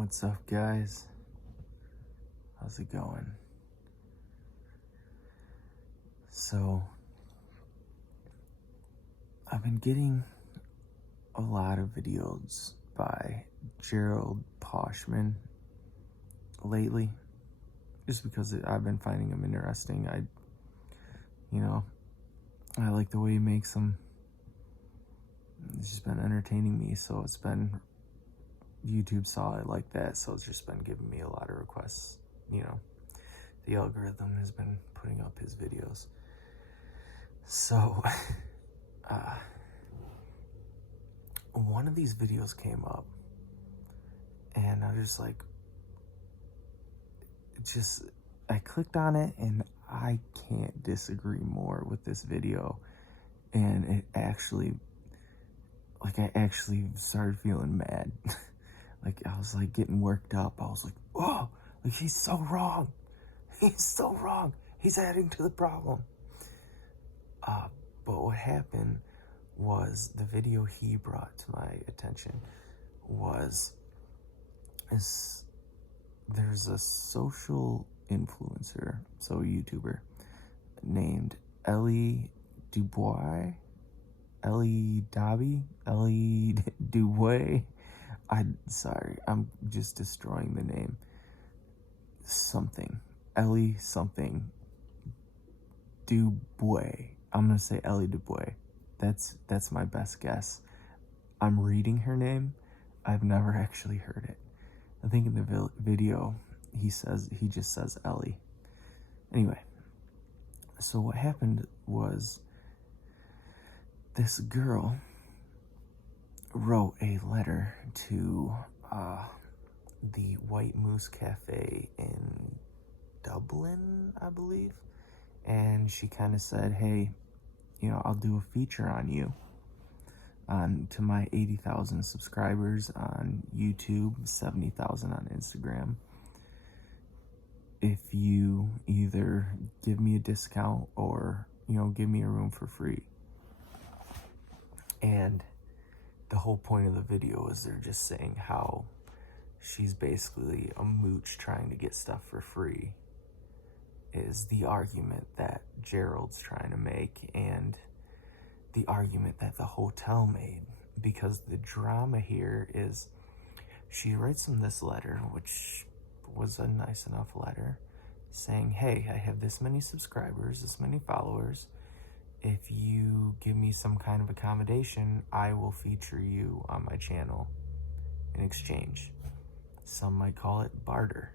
What's up, guys? How's it going? So, I've been getting a lot of videos by Gerald Pauschman lately, just because I've been finding him interesting. I like the way he makes them. It's just been entertaining me, so it's been, YouTube saw it like that, so it's just been giving me a lot of requests. The algorithm has been putting up his videos. So, one of these videos came up, and I was like, I clicked on it, and I can't disagree more with this video. And it actually, I actually started feeling mad. I was getting worked up. I was like, oh, he's so wrong. He's so wrong. He's adding to the problem. But what happened was the video he brought to my attention there's a social influencer, so a YouTuber, named Elli Dabai, Dubois. Sorry, I'm just destroying the name. Elli something Dubois. I'm gonna say Elli Dubois. That's my best guess. I'm reading her name. I've never actually heard it. I think in the video he just says Ellie. Anyway, so what happened was this girl wrote a letter to the White Moose Cafe in Dublin, I believe, and she kind of said, hey, I'll do a feature on you to my 80,000 subscribers on YouTube, 70,000 on Instagram, if you either give me a discount or give me a room for free. And the whole point of the video is they're just saying how she's basically a mooch trying to get stuff for free, is the argument that Gerald's trying to make, and the argument that the hotel made. Because the drama here is, she writes him this letter, which was a nice enough letter, saying, hey, I have this many subscribers, this many followers. If you give me some kind of accommodation, I will feature you on my channel in exchange. Some might call it barter.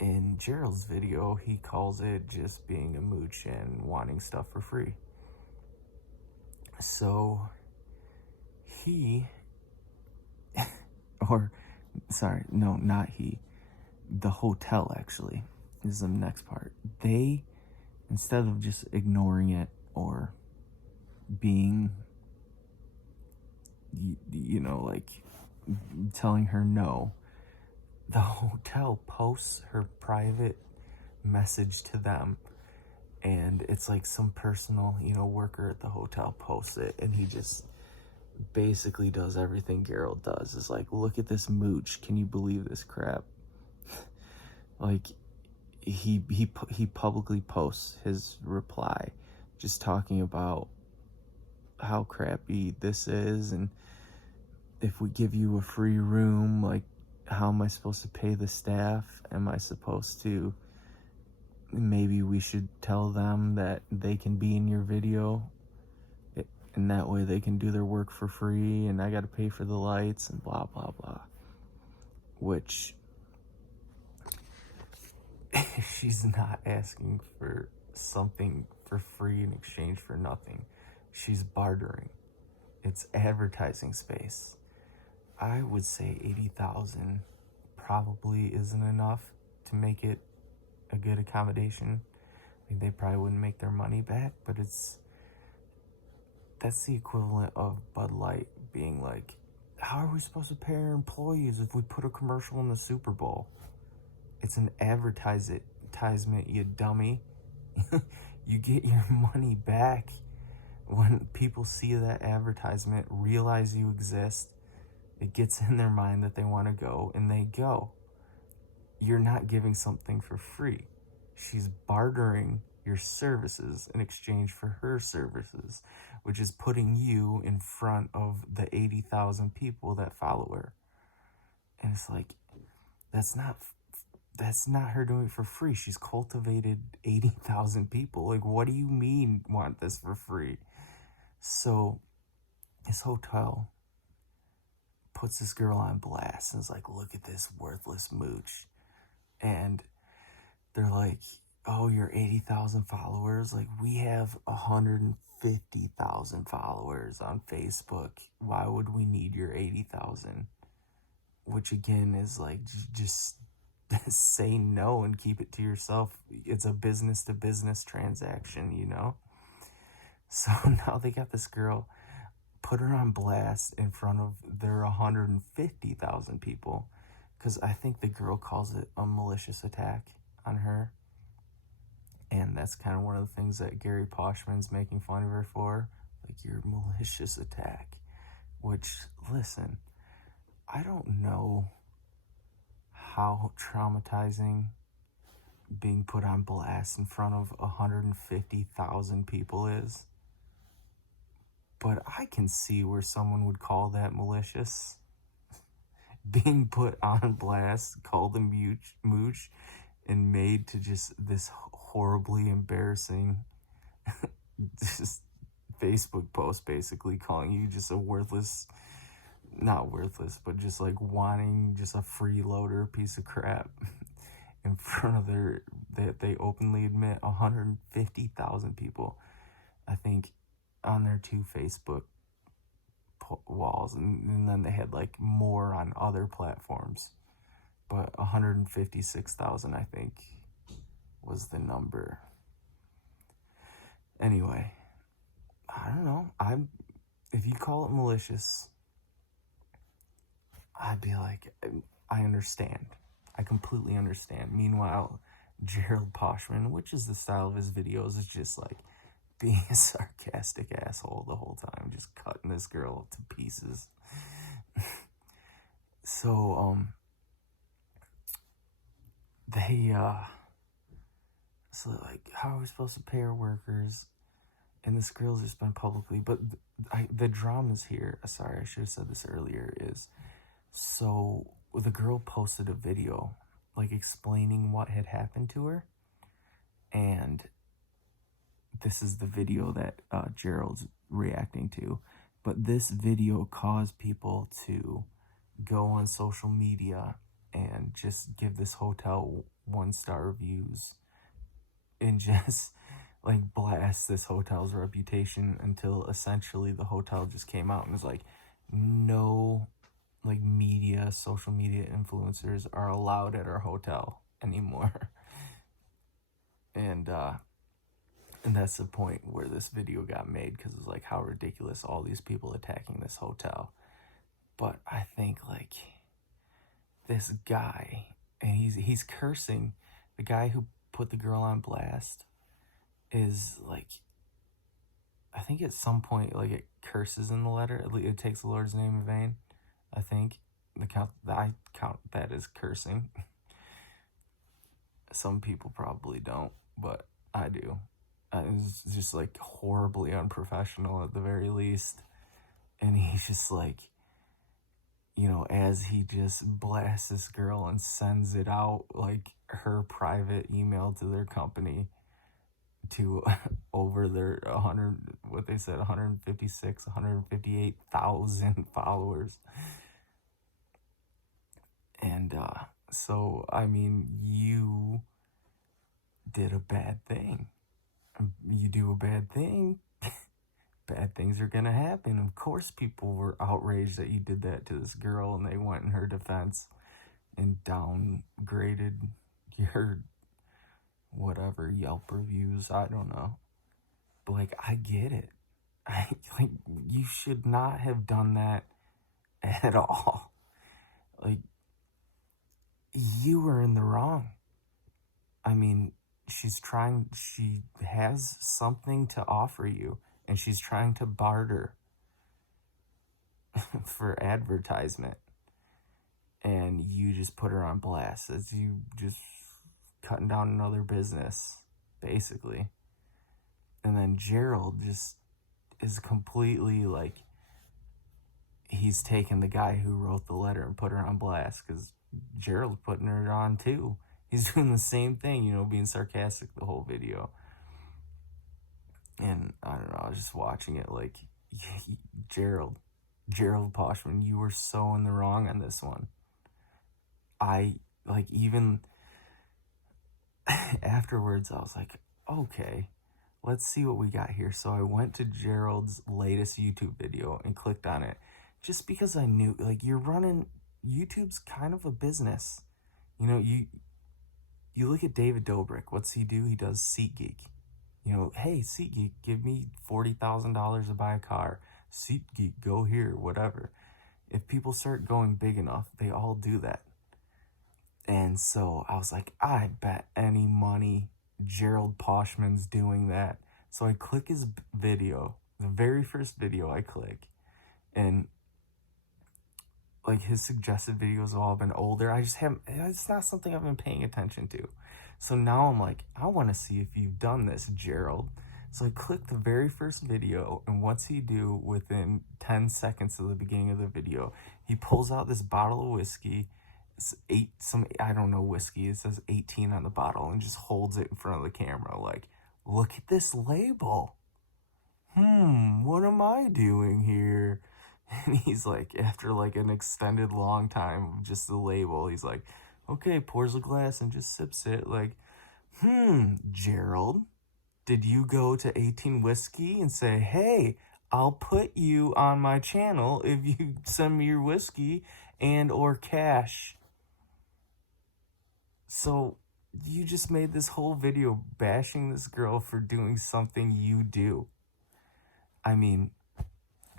In Gerald's video, he calls it just being a mooch and wanting stuff for free. So he, not he, the hotel actually is the next part. They, instead of just ignoring it or being, telling her no, the hotel posts her private message to them, and it's some personal, worker at the hotel posts it, and he just basically does everything Gerald does. Is look at this mooch. Can you believe this crap? He publicly posts his reply, just talking about how crappy this is, and if we give you a free room, how am I supposed to pay the staff? Am I supposed to, maybe we should tell them that they can be in your video, and that way they can do their work for free, and I gotta pay for the lights, and blah, blah, blah. Which, she's not asking for something for free in exchange for nothing. She's bartering. It's advertising space. I would say 80,000 probably isn't enough to make it a good accommodation. They probably wouldn't make their money back, but that's the equivalent of Bud Light being how are we supposed to pay our employees if we put a commercial in the Super Bowl? It's an advertisement, you dummy. You get your money back when people see that advertisement, realize you exist, It gets in their mind that they want to go, and they go. You're not giving something for free. She's bartering your services in exchange for her services, which is putting you in front of the 80,000 people that follow her. And it's like, that's not her doing it for free. She's cultivated 80,000 people. Like, what do you mean want this for free? So this hotel puts this girl on blast and is like, look at this worthless mooch. And they're like, oh, you're 80,000 followers? Like, we have 150,000 followers on Facebook. Why would we need your 80,000? Which again is like, just say no and keep it to yourself. It's a business to business transaction, you know? So now they got this girl, put her on blast in front of their 150,000 people, because I think the girl calls it a malicious attack on her. And that's kind of one of the things that Gerald Pauschman's making fun of her for. Like, your malicious attack. Which, listen, I don't know how traumatizing being put on blast in front of 150,000 people is. But I can see where someone would call that malicious. Being put on blast, called a mooch, and made to just this horribly embarrassing just Facebook post, basically calling you just a worthless, not worthless, but just like wanting just a freeloader piece of crap in front of that they openly admit 150,000 people, I think, on their 2 Facebook walls, and then they had like more on other platforms, but 156,000 I think was the number. Anyway, I don't know. If you call it malicious, I'd be like, I understand. I completely understand. Meanwhile, Gerald Pauschman, which is the style of his videos, is just like being a sarcastic asshole the whole time, just cutting this girl to pieces. So, so like, how are we supposed to pay our workers? And this girl's just been publicly, but the drama's here. Sorry, I should have said this earlier. Is so the girl posted a video like explaining what had happened to her, and this is the video that Gerald's reacting to. But this video caused people to go on social media and just give this hotel 1-star reviews and just like blast this hotel's reputation, until essentially the hotel just came out and was like, no, like social media influencers are allowed at our hotel anymore. And that's the point where this video got made, because it's like, how ridiculous, all these people attacking this hotel. But I think like this guy, and he's cursing, the guy who put the girl on blast is like, I think at some point like it curses in the letter. It takes the Lord's name in vain. I think I count that as cursing. Some people probably don't, but I do. It's just like horribly unprofessional at the very least. And he's just like, you know, as he just blasts this girl and sends it out like her private email to their company, to over their 158,000 followers. And so, I mean, you did a bad thing. You do a bad thing, bad things are gonna happen. Of course people were outraged that you did that to this girl, and they went in her defense and downgraded your whatever Yelp reviews. I don't know, but like, I get it. Like, you should not have done that at all. Like, you were in the wrong. I mean, she has something to offer you, and she's trying to barter. for advertisement, and you just put her on blast as you just cutting down another business, basically. And then Gerald just is completely like, he's taken the guy who wrote the letter and put her on blast, because Gerald's putting her on too. He's doing the same thing, you know, being sarcastic the whole video. And I don't know, I was just watching it like, Gerald Pauschman, you were so in the wrong on this one. I, like, even afterwards, I was like, okay, let's see what we got here. So I went to Gerald's latest YouTube video and clicked on it, just because I knew, like, YouTube's kind of a business. You know, you look at David Dobrik, what's he do? He does SeatGeek. You know, hey, SeatGeek, give me $40,000 to buy a car. SeatGeek, go here, whatever. If people start going big enough, they all do that. And so I was like, I bet any money Gerald Pauschman's doing that. So I click his video, the very first video I click, and like, his suggested videos have all been older. I just haven't, it's not something I've been paying attention to. So now I'm like, I want to see if you've done this, Gerald. So I click the very first video, and what's he do within 10 seconds of the beginning of the video? He pulls out this bottle of whiskey. It's I don't know whiskey. It says 18 on the bottle, and just holds it in front of the camera like, look at this label. What am I doing here? And he's like, after like an extended long time of just the label, he's like, okay, pours a glass and just sips it. Like, Gerald, did you go to 18 Whiskey and say, hey, I'll put you on my channel if you send me your whiskey and or cash? So you just made this whole video bashing this girl for doing something you do. I mean,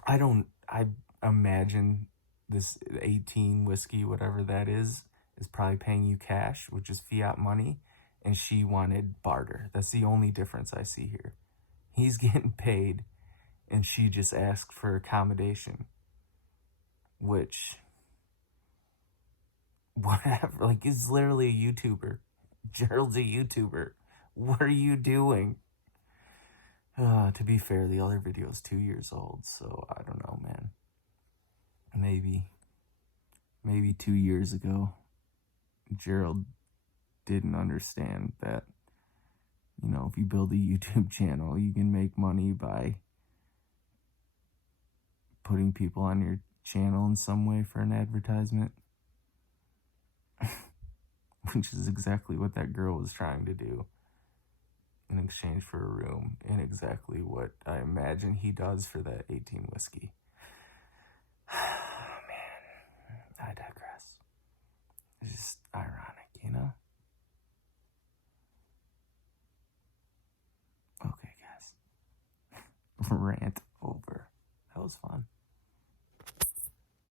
I imagine this 18 Whiskey, whatever that is probably paying you cash, which is fiat money, and she wanted barter. That's the only difference I see here. He's getting paid, and she just asked for accommodation, which, whatever, like, is literally a YouTuber. Gerald's a YouTuber. What are you doing? To be fair, the other video is 2 years old, so I don't know, man. Maybe 2 years ago, Gerald didn't understand that, you know, if you build a YouTube channel, you can make money by putting people on your channel in some way for an advertisement. Which is exactly what that girl was trying to do in exchange for a room, and exactly what I imagine he does for that 18 Whiskey. Man, I digress. It's just ironic, you know? Okay, guys. Rant over. That was fun.